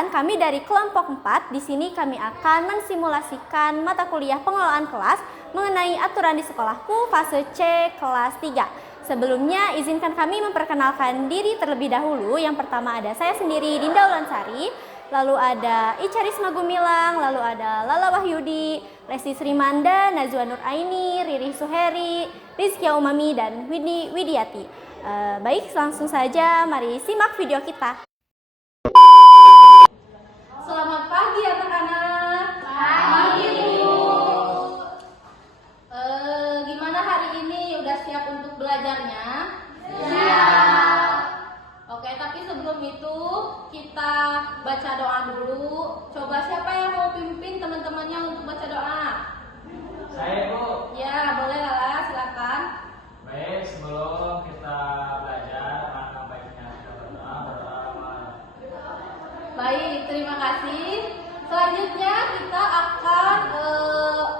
Perkenalkan, kami dari kelompok 4. Di sini kami akan mensimulasikan mata kuliah pengelolaan kelas mengenai aturan di sekolahku fase C kelas 3. Sebelumnya, izinkan kami memperkenalkan diri terlebih dahulu. Yang pertama ada saya sendiri, Dinda Ulansari, lalu ada Ica Risma Gumilang, lalu ada Lala Wahyudi, Lesti Srimanda, Najwa Nur Aini, Riri Suheri, Rizkia Umami, dan Widi Widiati. Baik, langsung saja mari simak video kita. Selamat pagi anak-anak. Pagi Bu. Gimana hari ini? Udah siap untuk belajarnya? Siap. Oke, tapi sebelum itu kita baca doa dulu. Coba siapa yang mau pimpin teman-temannya untuk baca doa? Saya, Bu. Ya, boleh Lala, silakan. Baik, sebelum kita belajar, maka baiknya kita berdoa. Baik, terima kasih. Selanjutnya kita akan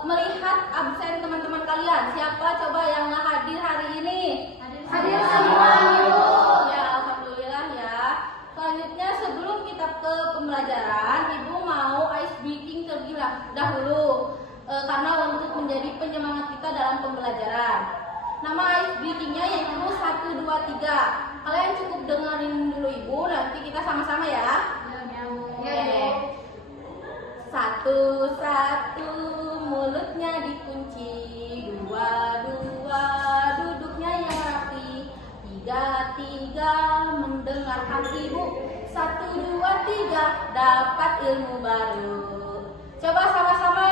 melihat absen teman-teman kalian. Siapa coba yang nggak hadir hari ini? Hadir semua, Ibu. Ya, alhamdulillah ya. Selanjutnya sebelum kita ke pembelajaran, Ibu mau ice breaking terlebih dahulu karena untuk menjadi penyemangat kita dalam pembelajaran. Nama ice breakingnya yaitu 1, 2, 3. Kalian cukup dengerin dulu Ibu, nanti kita sama-sama ya. Oke. 1, 1, mulutnya dikunci. 2, 2, duduknya yang rapi. 3, 3, mendengarkan ibu. 1, 2, 3, dapat ilmu baru. Coba sama-sama.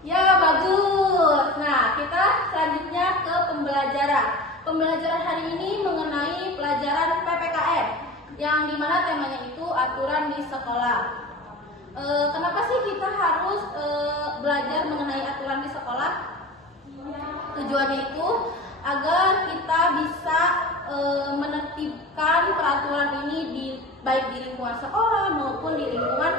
Ya, bagus. Nah, kita selanjutnya ke pembelajaran. Pembelajaran hari ini mengenai pelajaran PPKN, yang dimana temanya itu aturan di sekolah. Kenapa sih kita harus belajar mengenai aturan di sekolah? Tujuannya itu agar kita bisa menertibkan peraturan ini baik di lingkungan sekolah maupun di lingkungan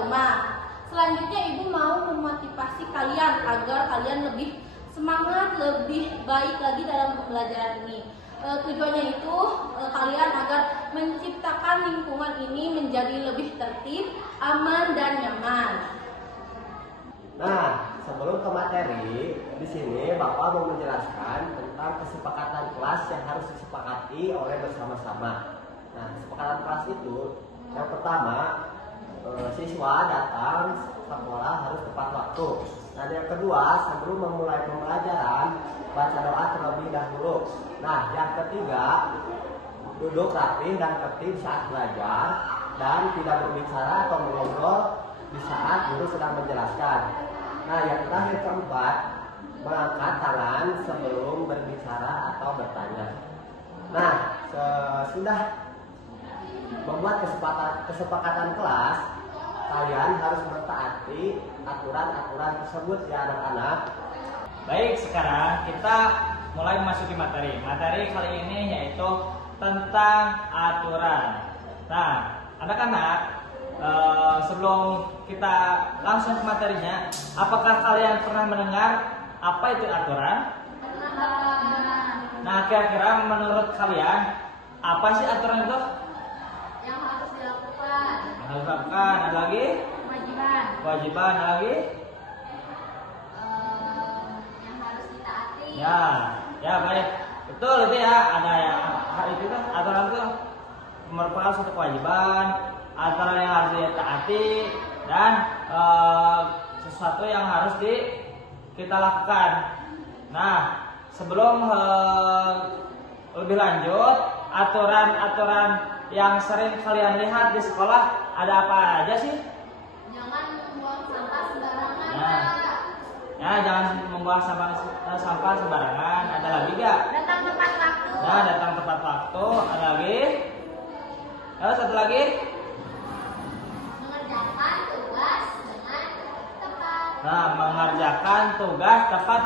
rumah. Selanjutnya Ibu mau memotivasi kalian agar kalian lebih semangat, lebih baik lagi dalam pembelajaran ini. Tujuannya itu kalian agar menciptakan lingkungan ini menjadi lebih tertib, aman dan nyaman. Nah, sebelum ke materi, di sini Bapak mau menjelaskan tentang kesepakatan kelas yang harus disepakati oleh bersama-sama. Nah, kesepakatan kelas itu yang pertama, siswa datang sekolah harus tepat waktu. Dan yang kedua, sebelum memulai pembelajaran, baca doa terlebih dahulu. Nah, yang ketiga, duduk rapi dan tertib saat belajar dan tidak berbicara atau mengobrol di saat guru sedang menjelaskan. Nah, yang terakhir keempat, mengangkat tangan sebelum berbicara atau bertanya. Nah, sudah membuat kesepakatan kelas, kalian harus mentaati aturan-aturan tersebut ya anak-anak. Baik, sekarang kita mulai memasuki materi. Materi kali ini yaitu tentang aturan. Nah, anak-anak, sebelum kita langsung ke materinya, apakah kalian pernah mendengar apa itu aturan? Nah, kira-kira menurut kalian apa sih aturan itu? Yang harus dilakukan. Yang harus dilakukan. Ada lagi? Kewajiban. Kewajiban. Ada lagi? Yang harus ditaati. Ya baik, betul itu ya. Ada yang itu kan aturan itu merupakan suatu kewajiban, aturan yang harus ditaati dan sesuatu yang harus kita lakukan. Nah, sebelum lebih lanjut, aturan-aturan yang sering kalian lihat di sekolah ada apa aja sih? Jangan membuang sampah sembarangan. Ya, jangan membuang sampah sembarangan. Ada lagi gak? Datang tepat waktu. Nah, datang tepat waktu. Ada lagi? Satu lagi? Mengerjakan tugas dengan tepat. Nah, mengerjakan tugas tepat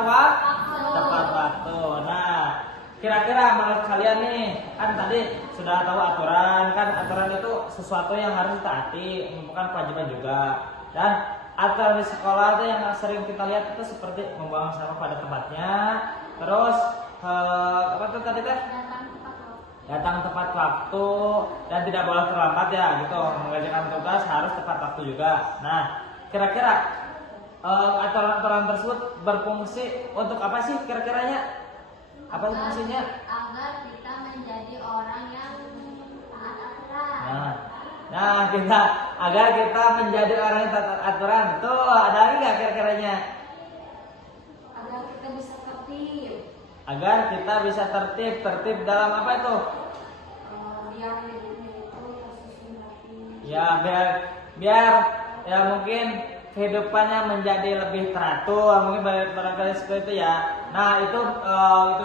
waktu. Nah, kira-kira menurut kalian nih, kan tadi sudah tahu aturan, kan aturan itu sesuatu yang harus ditaati, merupakan kewajiban juga. Dan aturan di sekolah itu yang sering kita lihat itu seperti membuang sampah pada tempatnya, terus apa tuh tadi teh? datang tepat waktu dan tidak boleh terlambat ya gitu. Mengerjakan tugas harus tepat waktu juga. Nah, kira-kira aturan-aturan tersebut berfungsi untuk apa sih kira-kiranya? Apa fungsinya? Agar kita menjadi orang yang taat aturan. Nah, kita agar kita menjadi orang yang taat aturan. Tuh, ada lagi nggak kira-kiranya? Agar kita bisa tertib. Agar kita bisa tertib dalam apa itu? Biar hidupnya itu tersusun rapi. Ya, biar ya mungkin kehidupannya menjadi lebih teratur, mungkin barangkali seperti itu ya. Nah, itu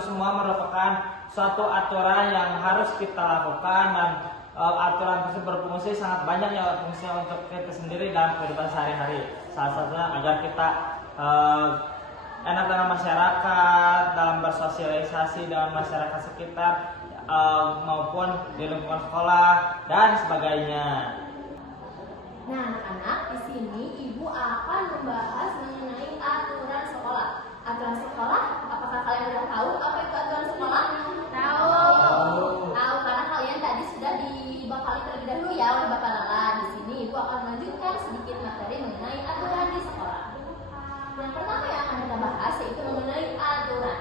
semua merupakan suatu aturan yang harus kita lakukan, dan aturan tersebut berfungsi sangat banyak ya fungsinya untuk kita sendiri dalam kehidupan sehari-hari. Salah satunya agar kita enak dengan masyarakat, dalam bersosialisasi dengan masyarakat sekitar, maupun di lingkungan sekolah dan sebagainya. Nah, anak-anak, di sini Ibu akan membahas mengenai aturan sekolah. Aturan sekolah, apakah kalian sudah tahu apa itu aturan sekolah? Tahu, karena kalian tadi sudah dibekali terlebih dahulu ya oleh Bapak Lala. Di sini Ibu akan melanjutkan sedikit materi mengenai aturan di sekolah. Yang pertama yang akan kita bahas yaitu mengenai aturan.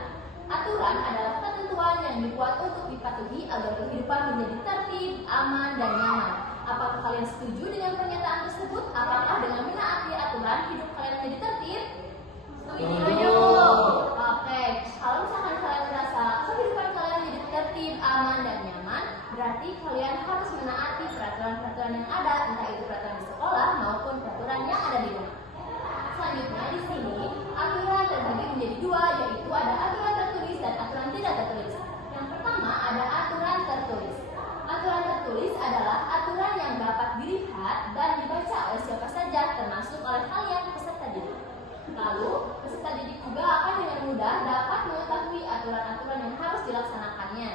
Aturan adalah ketentuan yang dibuat untuk dipatuhi agar kehidupan menjadi tertib, aman, dan nyaman. Apakah kalian setuju dengan pernyataan tersebut? Apakah dengan menaati aturan hidup kalian menjadi tertib? Setuju. Oke, kalau misalkan kalian merasa kehidupan kalian menjadi tertib, aman, dan nyaman, berarti kalian harus menaati peraturan-peraturan yang ada, entah itu peraturan di sekolah maupun peraturan yang ada di rumah. Selanjutnya di sini aturan terbagi menjadi dua, yaitu ada aturan tertulis dan aturan tidak tertulis. Yang pertama ada aturan tertulis. Aturan tertulis adalah aturan yang dapat dilihat dan dibaca oleh siapa saja, termasuk oleh kalian peserta didik. Lalu peserta didik juga akan dengan mudah dapat mengetahui aturan-aturan yang harus dilaksanakannya.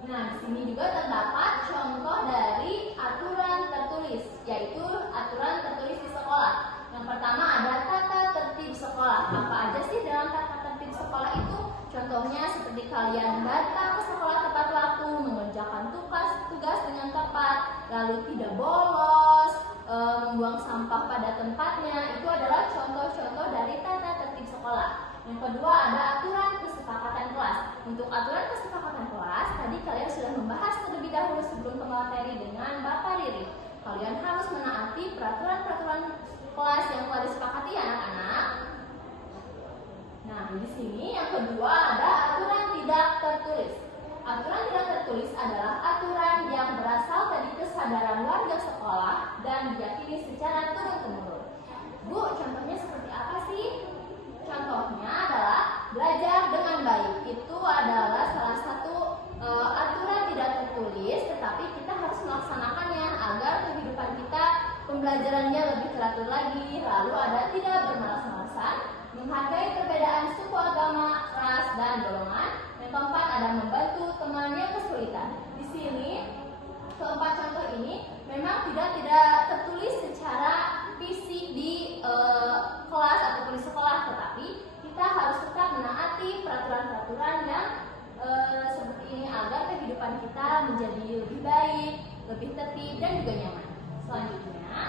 Nah, di sini juga terdapat contoh dari aturan tertulis, yaitu aturan tertulis di sekolah. Yang pertama ada tata tertib sekolah. Apa aja sih dalam tata tertib sekolah itu? Contohnya seperti kalian datang ke sekolah tepat waktu, mengerjakan tugas dengan tepat, lalu tidak bolos, membuang sampah pada tempatnya. Itu adalah contoh-contoh dari tata tertib sekolah. Yang kedua ada aturan kesepakatan kelas. Untuk aturan kesepakatan kelas, tadi kalian sudah membahas terlebih dahulu sebelum ke materi dengan Bapak Riri. Kalian harus menaati peraturan-peraturan kelas yang telah disepakati ya anak-anak. Nah, di sini yang kedua ada aturan tidak tertulis. Aturan tidak tertulis adalah aturan yang berasal dari kesadaran warga sekolah dan diyakini secara turun-temurun. Bu, contohnya seperti apa sih? Contohnya adalah belajar dengan baik. Itu adalah salah satu aturan tidak tertulis, tetapi kita harus melaksanakannya agar kehidupan kita pembelajarannya lebih teratur lagi. Lalu ada tidak bermalas-malasan, menghargai perbedaan suku, agama, ras, dan golongan. Yang keempat ada membantu teman yang kesulitan. Di sini keempat contoh ini memang tidak tertulis secara fisik di kelas ataupun di sekolah, tetapi kita harus tetap menaati peraturan-peraturan yang seperti ini agar kehidupan kita menjadi lebih baik, lebih tertib, dan juga nyaman. Selanjutnya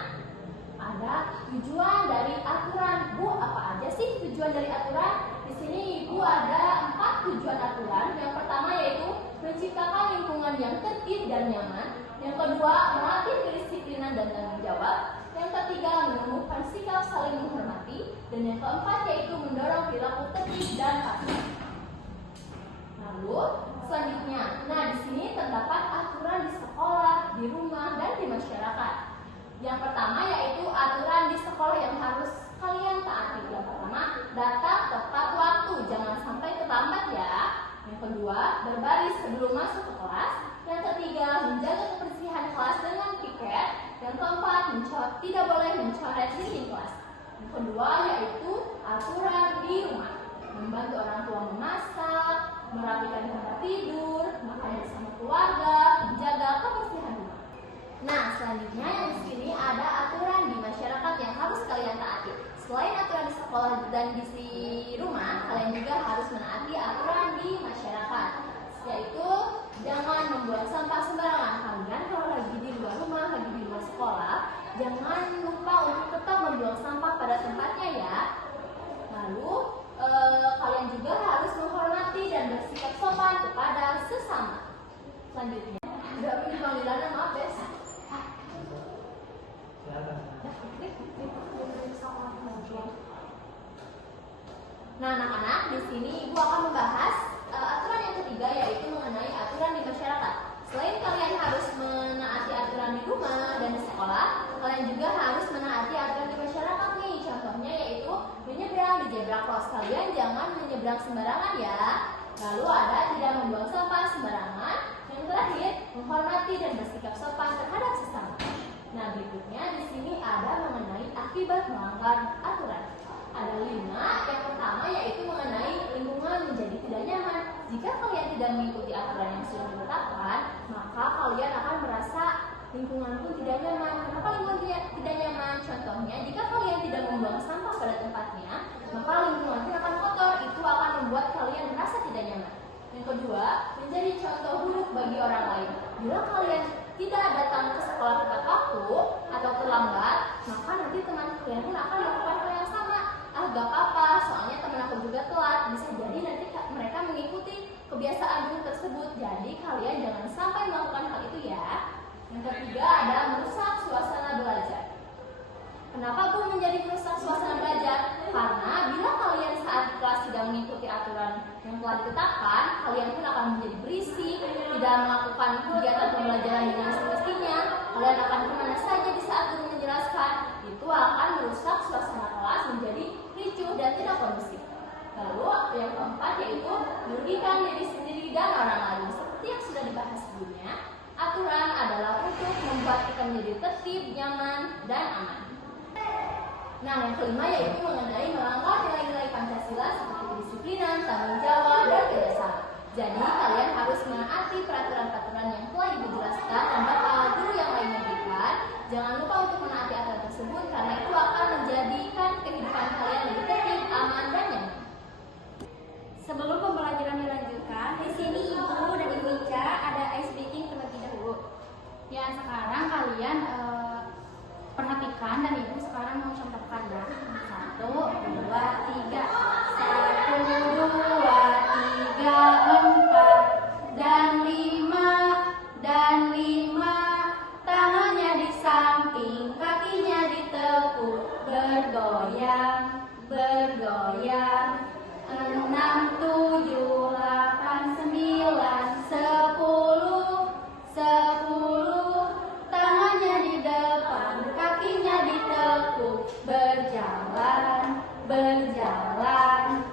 ada tujuan dari aturan. Bu, apa aja sih tujuan dari aturan? Di sini Ibu ada 4 tujuan aturan. Yang pertama yaitu menciptakan lingkungan yang tertib dan nyaman. Yang kedua, melatih kedisiplinan dan tanggung jawab. Yang ketiga, menemukan sikap saling menghormati. Dan yang keempat yaitu mendorong perilaku tertib dan patuh. Lalu selanjutnya, nah di sini terdapat aturan di sekolah, di rumah, dan di masyarakat. Yang pertama yaitu aturan di sekolah yang harus kalian taati. Yang pertama, datang tepat waktu, jangan sampai terlambat ya. Yang kedua, berbaris sebelum masuk ke kelas. Yang ketiga, menjaga kebersihan kelas dengan piket. Yang keempat, tidak boleh mencoret dinding kelas. Yang kedua yaitu aturan di rumah, membantu orang tua memasak, merapikan tempat tidur, makan bersama keluarga, menjaga kebersihan rumah. Nah, selanjutnya yang di sini ada aturan di masyarakat yang harus kalian taati. Selain aturan di sekolah dan di rumah, kalian juga harus menaati aturan di masyarakat, yaitu membuang sampah sembarangan. Kalian kalau lagi di luar rumah, lagi di luar sekolah, jangan lupa untuk tetap membuang sampah pada tempatnya ya. Lalu kalian juga harus menghormati dan bersikap sopan kepada sesama. Selanjutnya, udah pilih panggilannya, maaf Bes. Nah, anak-anak, di sini Ibu akan membahas aturan yang ketiga, yaitu mengenai aturan di masyarakat. Selain kalian harus menaati aturan di rumah dan di sekolah, kalian juga harus menaati aturan di masyarakat nih. Contohnya yaitu menyeberang di zebra cross. Kalian jangan menyeberang sembarangan ya. Lalu ada tidak membuang sampah sembarangan. Yang terakhir, menghormati dan bersikap sopan terhadap sesama. Nah, berikutnya di sini ada mengenai akibat melanggar aturan. Ada 5. Yang pertama yaitu mengenai lingkungan menjadi tidak nyaman. Jika kalian tidak mengikuti aturan yang sudah ditetapkan, maka kalian akan merasa lingkungan pun tidak nyaman. Kenapa lingkungan tidak nyaman? Contohnya, jika kalian tidak membuang sampah pada tempatnya, maka lingkungan pun akan kotor. Itu akan membuat kalian merasa tidak nyaman. Yang kedua, menjadi contoh buruk bagi orang lain. Bila kalian tidak datang ke sekolah tepat waktu atau terlambat, maka nanti teman kalian pun akan melakukan hal yang sama. Gak apa-apa, soalnya teman aku juga telat. Bisa jadi nanti mereka mengikuti kebiasaan buruk tersebut. Jadi kalian jangan sampai melakukan hal itu ya. Yang ketiga ada merusak suasana belajar. Kenapa Bu menjadi merusak suasana belajar? Karena bila kalian saat di kelas tidak mengikuti aturan yang telah ditetapkan, kalian pun akan menjadi berisik, tidak melakukan kegiatan pembelajaran dengan semestinya. Kalian akan kemana saja di saat guru menjelaskan. Itu akan merusak suasana kelas menjadi ricuh dan tidak kondusif. Lalu yang keempat yaitu merugikan diri sendiri dan orang lain. Seperti yang sudah dibahas sebelumnya, aturan adalah untuk membuat kita menjadi tertib, nyaman, dan aman. Nah, yang kelima yaitu mengenai melanggar nilai-nilai Pancasila seperti kedisiplinan, tanggung jawab, dan kerjasama. Jadi kalian harus menaati peraturan-peraturan yang telah Ibu jelaskan dan Bapak guru yang lainnya berikan. Jangan lupa untuk menaati aturan tersebut karena itu akan menjadikan kehidupan kalian lebih tertib, aman, dan nyaman. Sebelum pembelajaran dilanjutkan, di sini Ibu dan Ibu Ica ada ice breaking terlebih dahulu. Ya, sekarang kalian perhatikan dan Ibu sekarang mau contohkan ya. 1, 2, 3. 1, 2, 3, 4 dan 5. Tangannya di samping, kakinya ditekuk, bergoyang, bergoyang. 6, 7, 8, 9, 10. Tangannya di depan, kakinya ditekuk, berjalan, berjalan.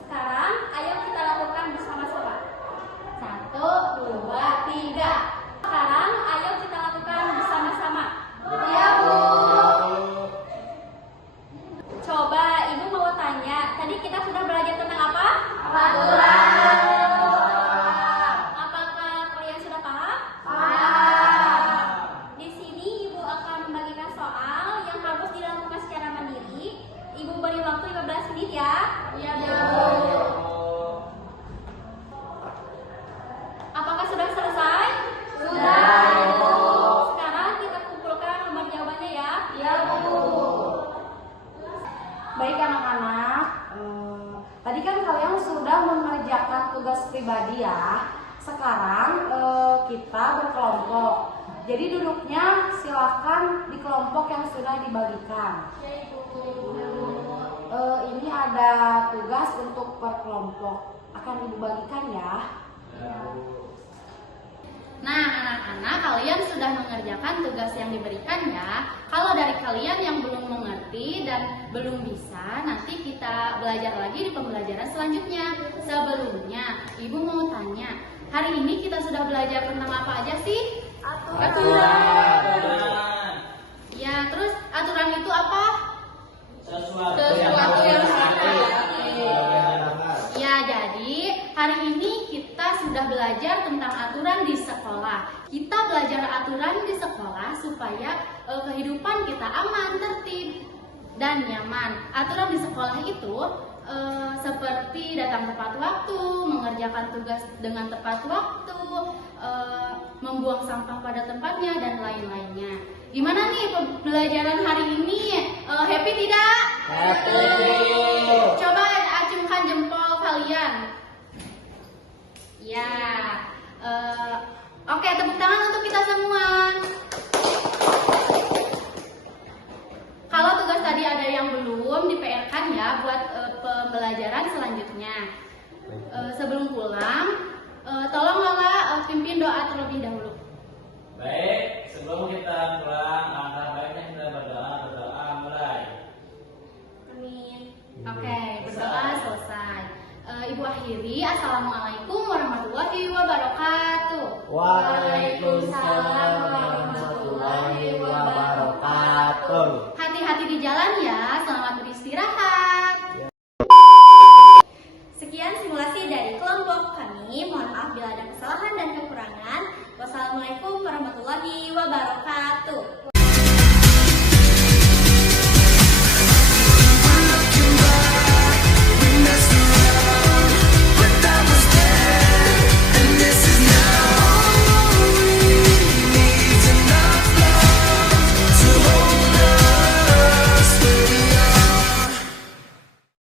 Sekarang, ayo kita lakukan bersama-sama. 1, 2, 3. Sekarang, ayo kita lakukan bersama-sama. Iya, Bu. Coba Ibu mau tanya, tadi kita sudah belajar tentang apa? Aturan. Apakah kalian sudah paham? Paham. Di sini Ibu akan membagikan soal yang harus dilakukan secara mandiri. Ibu beri waktu 15 menit ya. Iya, Bu. Apakah sudah selesai? Sudah, Bu. Sekarang kita kumpulkan lembar jawabannya ya. Iya, Bu. Baik anak-anak, tadi kan kalian sudah mengerjakan tugas pribadi ya. Sekarang kita berkelompok. Jadi duduknya silakan di kelompok yang sudah dibagikan. Ini ada tugas untuk per kelompok. Akan Ibu bagikan ya. Nah, anak-anak, kalian sudah mengerjakan tugas yang diberikan ya. Kalau dari kalian yang belum mengerti dan belum bisa, nanti kita belajar lagi di pembelajaran selanjutnya. Sebelumnya, Ibu mau tanya, hari ini kita sudah belajar tentang apa aja sih? Aturan. Ya, terus aturan itu apa? Sesuatu yang harus Ya, jadi hari ini kita sudah belajar tentang aturan di sekolah. Kita belajar aturan di sekolah supaya kehidupan kita aman, tertib, dan nyaman. Aturan di sekolah itu seperti datang tepat waktu, mengerjakan tugas dengan tepat waktu, membuang sampah pada tempatnya, dan lain-lainnya. Gimana nih pembelajaran hari ini? Happy tidak? Happy. Coba acungkan jempol kalian. Ya. Oke, tepuk tangan untuk kita semua. Kalau tugas tadi ada yang belum di-PR-kan ya buat pembelajaran selanjutnya. Sebelum pulang, tolong Lola pimpin doa terlebih dahulu. Baik, sebelum kita pulang, angkat baiknya kita berdoa mulai. Amin. Oke, berdoa selesai. Ibu akhiri, Assalamualaikum warahmatullahi wabarakatuh. Waalaikumsalam warahmatullahi wabarakatuh. Hati-hati di jalan ya, selamat beristirahat. Sekian simulasi dari kelompok kami. Mohon maaf bila ada kesalahan dan kekurangan. Wassalamualaikum warahmatullahi wabarakatuh.